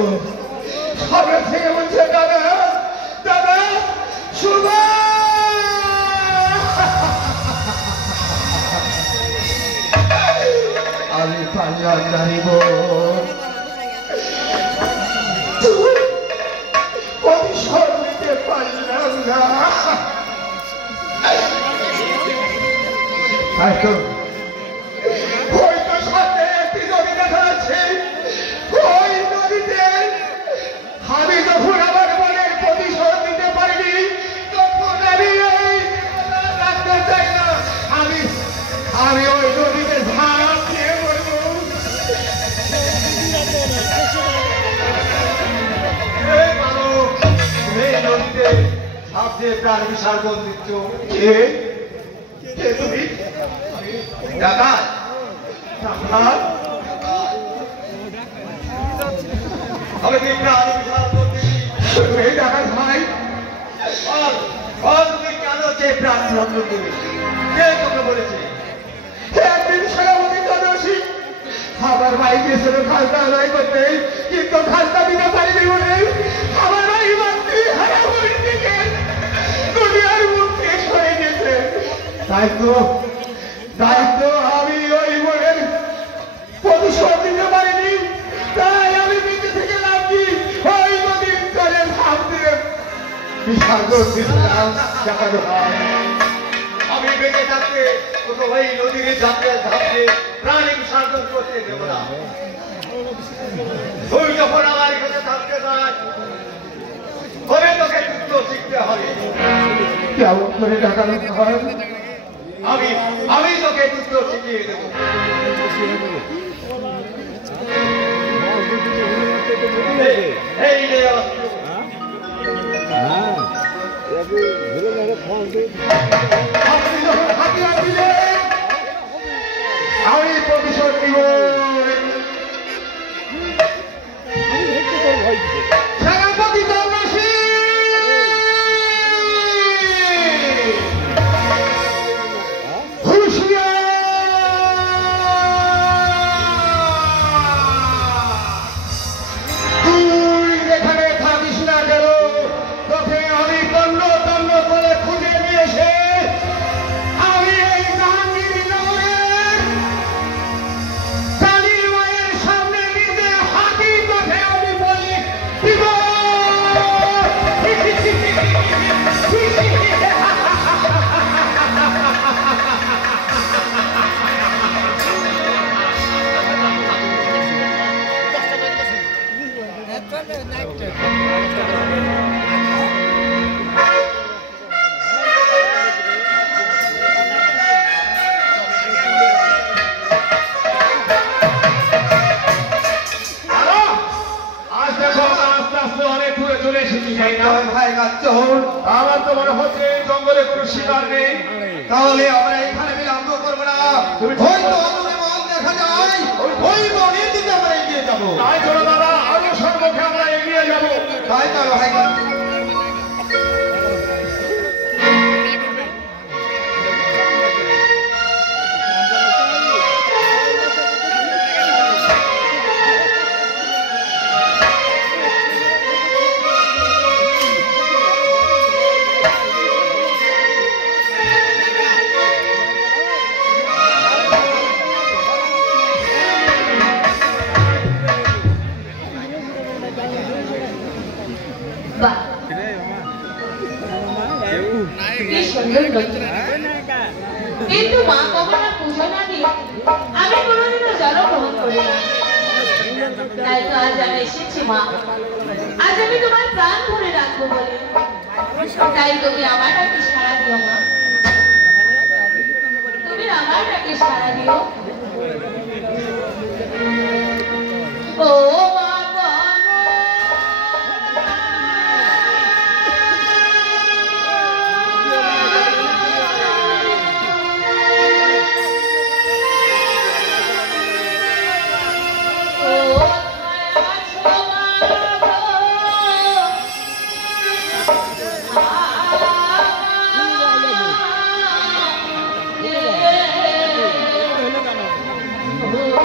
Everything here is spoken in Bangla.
দেখো সামনে থেকে বলছে দাদা দাদা সুমা আমি পারলাম নাইব প্রতিশোধ নিতে পারলাম না হয়তো সাথে একটি নদী দেখা যাচ্ছে ওই নদীতে আমি যখন আমার মনের প্রতিশোধ নিতে পারিনি তখন আমি রাখতে চাই না আমি ওই নদীতে ঝাঁপ দিয়ে বলবো এই নদীতে ঝাঁপ দিয়ে প্রাণ বিসর্জন দিচ্ছ তুমি ডাকাত আমি কি প্রাণ বিসর্জন দিচ্ছি ডাকাত ভাই তুমি কেন যে প্রাণ বিসর্জন দিবি কে তোকে বলেছে একদিন সেনাপতি কাদসী আমার ভাই গেছিল খাজনা আদায় করতে কিন্তু খাজনা দিতে পারিনি বলে আমার ভাই মাতৃ হারা হয়ে থেকে দুনিয়ার মুখে সরে গেছে তাই তো আমি ওই বোনের প্রতিশোধ দিতে পারিনি তাই আমি নিজে থেকে নামছি ওই নদীর জলে ঝাঁপ দিয়ে বিসর্জন দিলাম ডাকাত ভাই আমি বেঁচে থাকতে তোকে ওই নদীর ঝাঁপে প্রাণী বিসর্জন করতে দেবো না তুই যখন আমার কাছে থাকতে চাস তবে তোকে যুদ্ধ শিখতে হবে কেমন করে ডাকানো হয় আমি তোকে যুদ্ধ শিখিয়ে দেবো এই রে আমি প্রতিশোধ নিব সেনাপতি দলবাসী তুই যেখানে থাকিস না কেন তোকে আমি দণ্ড করে খুঁজে নিয়ে এসে আমি এই জাহাঙ্গীরনগরের কালীর মায়ের সামনে নিজে হাতি তোকে আমি বলি দিব আমার তো মনে হচ্ছে জঙ্গলে কোনো শিকার নেই তাহলে আমরা এখানে বিলম্ব করবো না হয়তো দেখা যায় ওই বনের দিকে আমরা এগিয়ে যাবো তাই চলো দাদা আরো সম্মুখে আমরা এগিয়ে যাবো তাই চলো ভাই কিন্তু মা কখনো পুজো না দিয়ে আমি কোনোদিনও জল গ্রহণ করি না তাই তো আজ আমি এসেছি মা আজ আমি তোমার প্রাণ ধরে রাখবো বলে তাই তুমি আমার ডাকে সাড়া দিও মা তুমি আমার ডাকে সাড়া দিও ও মা Oh